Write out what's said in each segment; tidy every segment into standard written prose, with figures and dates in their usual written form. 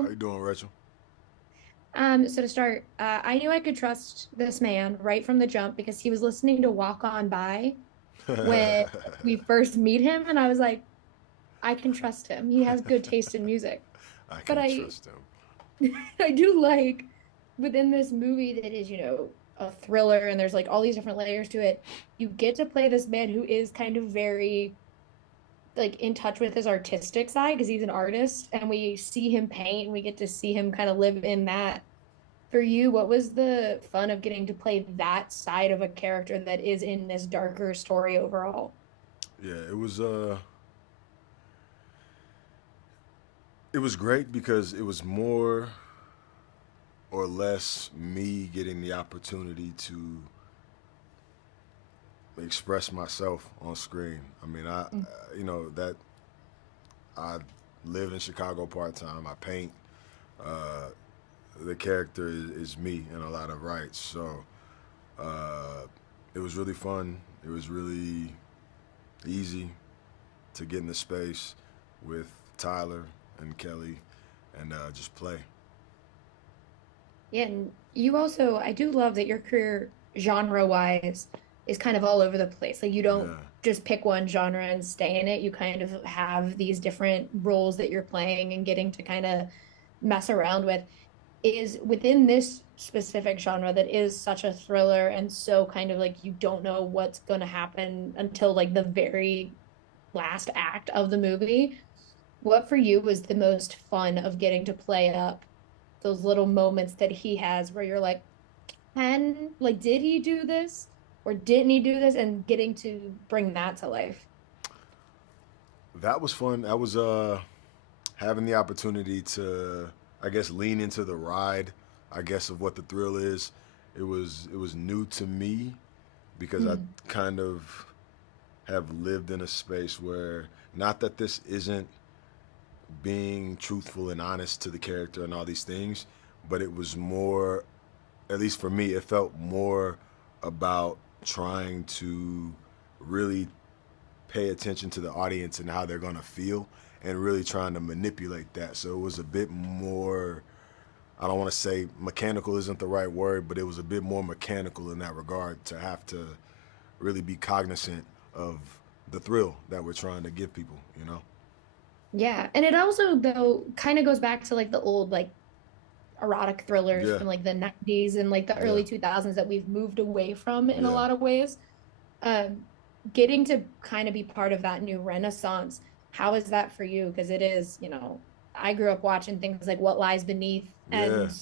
How you? you doing, Rachel? So to start, I knew I could trust this man right from the jump because he was listening to Walk On By when we first meet him, and I was like, I can trust him. He has good taste in music. I But can trust him. I do like within this movie that is, a thriller and there's like all these different layers to it. You get to play this man who is kind of very like in touch with his artistic side because he's an artist and we see him paint and we get to see him kind of live in that. For you, what was the fun of getting to play that side of a character that is in this darker story overall? Yeah, it was great because it was more or less me getting the opportunity to express myself on screen. I mean, Mm. that I live in Chicago part time. I paint. Uh, the character is me in a lot of rights. So uh, it was really fun. It was really easy to get in the space with Tyler and Kelly and just play. Yeah, and you also, I do love that your career genre wise is kind of all over the place. Like you don't Yeah. just pick one genre and stay in it. You kind of have these different roles that you're playing and getting to kind of mess around with. Is within this specific genre that is such a thriller and so kind of like you don't know what's going to happen until like the very last act of the movie. What for you was the most fun of getting to play up those little moments that he has where you're like, did he do this or didn't he do this? And getting to bring that to life. That was fun. That was having the opportunity to, I guess, lean into the ride, I guess, of what the thrill is. It was new to me because I Mm. kind of have lived in a space where, not that this isn't being truthful and honest to the character and all these things, but it was more, at least for me, it felt more about trying to really pay attention to the audience and how they're going to feel and really trying to manipulate that. So it was a bit more, I don't want to say mechanical isn't the right word, but it was a bit more mechanical in that regard to have to really be cognizant of the thrill that we're trying to give people, you know? Yeah. And it also though kind of goes back to like the old like erotic thrillers Yeah, from like the 90s and like the yeah, early 2000s that we've moved away from in a yeah. lot of ways. Um, Getting to kind of be part of that new renaissance, how is that for you? Because it is, I grew up watching things like What Lies Beneath Yeah, and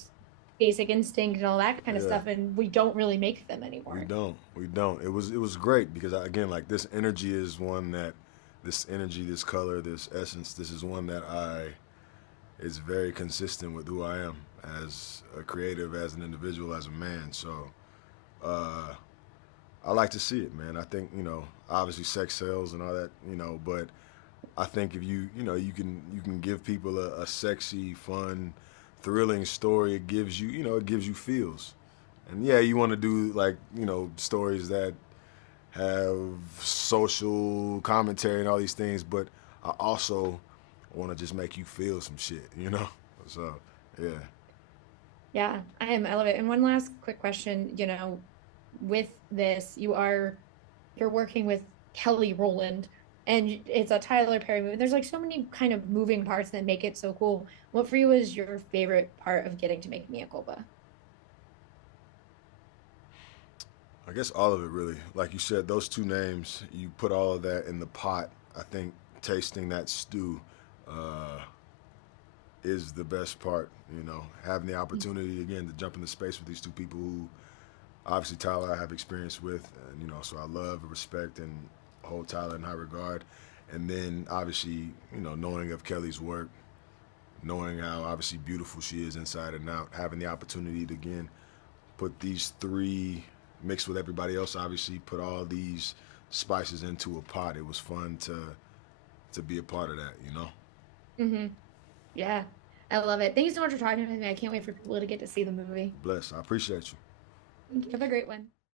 Basic Instinct and all that kind of yeah. stuff, and we don't really make them We anymore. don't. We don't. It was great because again, like this energy is one that, this energy, this color, this essence, this is one that I is very consistent with who I am as a creative, as an individual, as a man. So uh, I like to see it, man. I think obviously sex sells and all that, but I think if you can give people a sexy, fun, thrilling story, it gives you feels. And yeah, you want to do like stories that have social commentary and all these things, but I also want to just make you feel some shit. So yeah, Yeah, I am. I love it. And one last quick question, with this, you're working with Kelly Rowland and it's a Tyler Perry movie. There's like so many kind of moving parts that make it so cool. What for you is your favorite part of getting to make Mea Culpa? I guess all of it really. Like you said, those two names, you put all of that in the pot. I think tasting that stew uh, is the best part. Having the opportunity again to jump into space with these two people who obviously Tyler I have experience with, and so I love, respect, and hold Tyler in high regard. And then obviously, knowing of Kelly's work, knowing how obviously beautiful she is inside and out, having the opportunity to again put these three mixed with everybody else, obviously put all these spices into a pot. It was fun to be a part of that. Hmm. Yeah, I love it. Thank you so much for talking with me. I can't wait for people to get to see the movie. Bless. I appreciate you. Thank you. Have a great one.